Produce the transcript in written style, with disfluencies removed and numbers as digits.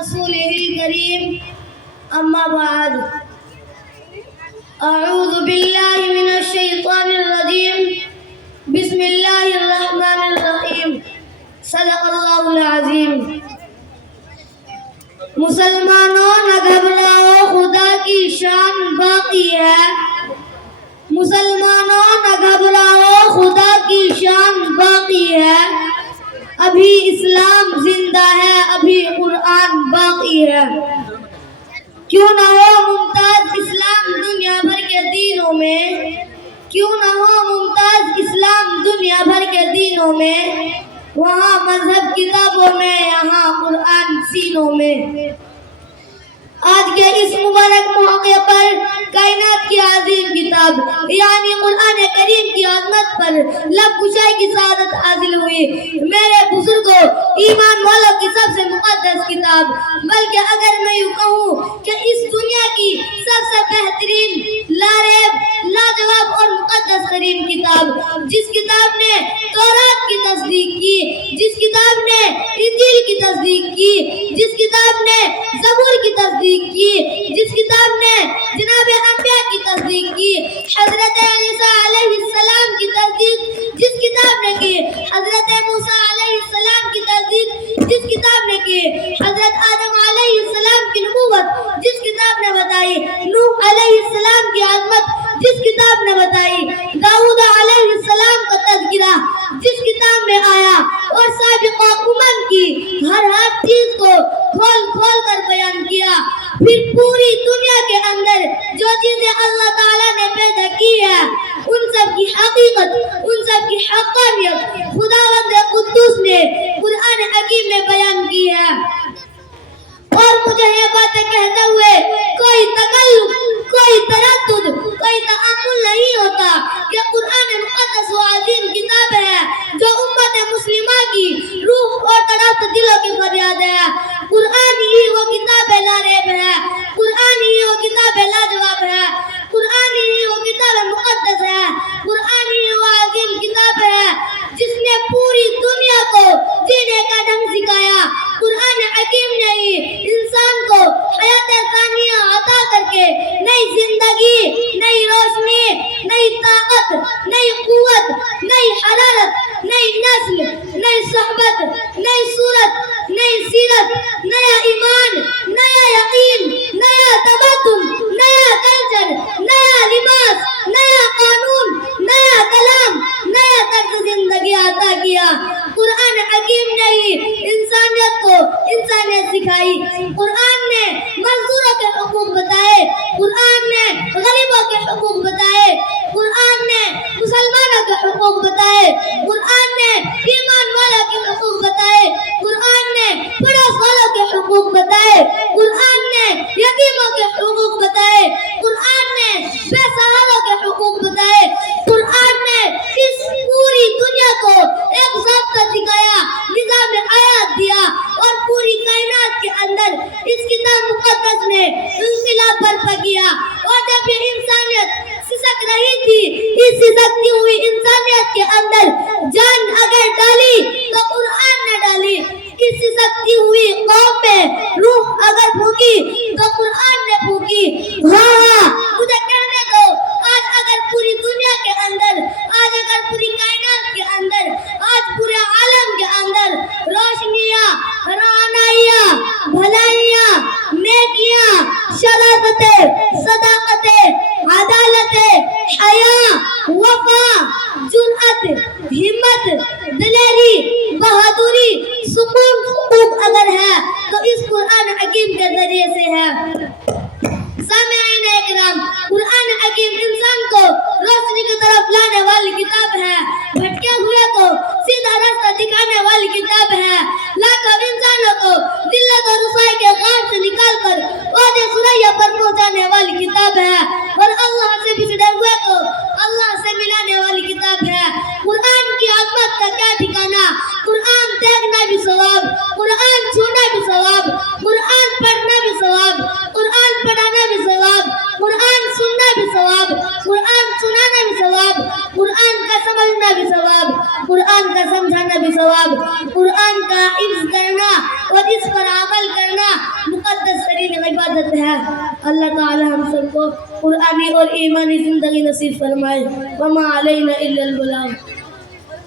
رسوله الكريم أما بعد أعوذ بالله من الشيطان الرجيم بسم الله الرحمن الرحيم صدق اللہ العظیم مسلمانوں نہ گھبراؤ خدا کی شان باقی ہے مسلمانوں نہ گھبراؤ خدا کی شان باقی ہے ابھی اسلام زندہ ہے ابھی قرآن باقی ہے کیوں نہ ہو ممتاز اسلام دنیا بھر کے دینوں میں کیوں نہ ہو ممتاز اسلام دنیا بھر کے دینوں میں وہاں مذہب کتابوں میں یہاں قرآن سینوں میں آج کے اس مبارک موقع پر کائنات کی عظیم کتاب یعنی قرآن کریم کی عظمت پر لب کشائی کی سعادت حاصل ہوئی میرے بزرگوں ایمان والوں کی سب سے مقدس کتاب بلکہ اگر میں یوں کہوں کہ اس دنیا کی سب سے بہترین لاریب لاجواب اور مقدس ترین کتاب جس کتاب نے تورات کی تصدیق کی جس کتاب نے انجیل کی تصدیق کی جس کتاب نے زبور کی تصدیق کی جس کتاب نے جناب انبیاء کی تصدیق کی حضرت عیسیٰ علیہ السلام کی تصدیق جس کتاب نے کی حضرت موسیٰ علیہ السلام کی تصدیق جس کتاب نے کی حضرت آدم علیہ السلام کی نبوت جس کتاب نے بتائی نوح علیہ السلام کی عظمت جس کتاب نے بتائی داؤد علیہ السلام کا تذکرہ جس کتاب میں آیا اور سابقہ امم کی ہر چیز کو کھول کھول کر بیان کیا پھر پوری دنیا کے اندر جو چیزیں اللہ تعالیٰ نے پیدا کی ہے ان سب کی حقیقت ان سب کی حقانیت خداوند قدوس نے قرآن حکیم میں بیان کی ہے اور مجھے یہ باتیں کہتے ہوئے کوئی تکلف کوئی تردد کوئی تأمل نہیں ہوتا کہ قرآن مقدس و عظیم کتاب ہے جو امت مسلمہ کی روح اور تڑپتے دلوں کی فریاد ہے قرآن ہی وہ کتاب لاریب ہے قرآن ہی وہ کتاب لاجواب ہے قرآن ہی وہ کتاب مقدس ہے قرآن ہی وہ عظیم کتاب ہے جس نے پوری دنیا کو جینے کا ڈھنگ سکھایا قرآن حکیم نے ہی انسان کو حیات ثانیہ عطا کر کے نئی زندگی نئی روشنی نئی طاقت نئی قوت نئی حرارت نئی نسل نئی صحبت نئی صورت نئی سیرت نیا ایمان نیا یقین نیا تمدن نیا کلچر نیا لباس نیا قانون نیا کلام نیا طرز زندگی عطا کیا قرآن حکیم نے ہی انسانیت کو انسانیت سکھائی قرآن نے مزدوروں کے حقوق بتائے قرآن نے غریبوں کے حقوق بتائے قرآن نے مسلمانوں کے حقوق بتائے قرآن نے ایمان والوں کے حقوق بتائے قرآن نے پڑوس والوں کے حقوق بتائے قرآن نے یتیموں کے حقوق بتائے قرآن نے بے سہاروں کے حقوق بتائے قرآن نے اس پوری دنیا کو ایک ضابطہ سکھایا نظام حیات دیا اور پوری کائنات کے اندر اس کتاب مقدس نے انقلاب برپا کیا اور جب یہ انسانیت سسک رہی تھی اس سسکتی ہوئی انسانیت کے اندر جان اگر ڈالی تو قرآن نے ڈالی اس سسکتی ہوئی قوم میں روح اگر پھونکی تو قرآن نے پھونکی ہاں مجھے کہنے دو آج اگر پوری دنیا کے اندر آج اگر پوری کائنات کے اندر آج پورے عالم کے اندر روشنیاں رعنائیاں بھلائیاں نیکیاں شرافتیں صداقتیں عدالتیں حیا وفا جرأت ہمت دلیری بہادری سکون حقوق اگر ہے تو اس قرآن حکیم کے ذریعے سے ہے سامعین اکرام قرآن حکیم انسان کو روشنی کی طرف لانے والی کتاب ہے بھٹکے ہوئے کو سیدھا راستہ دکھانے والی کتاب ہے لاکھوں انسانوں کو ذلت اور رسوائی کے غار سے نکال کر واد ثریا پر پہنچانے والی کتاب ہے اور اللہ سے بچھڑے ہوئے کو اللہ سے ملانے والی کتاب ہے قرآن کی عظمت کا کیا ٹھکانا قرآن دیکھنا بھی ثواب قرآن چھونا بھی ثواب قرآن پڑھنا بھی ثواب قرآن پڑھانا بھی ثواب قرآن سننا بھی ثواب قرآن سنانا بھی ثواب قرآن کا سمجھنا بھی ثواب قرآن کا سمجھانا بھی ثواب قرآن کا حفظ کرنا اور اس عبادت ہے. اللہ تعالی ہم سب کو قرآنی اور ایمانی زندگی نصیب فرمائے. وما علینا الا البلاغ.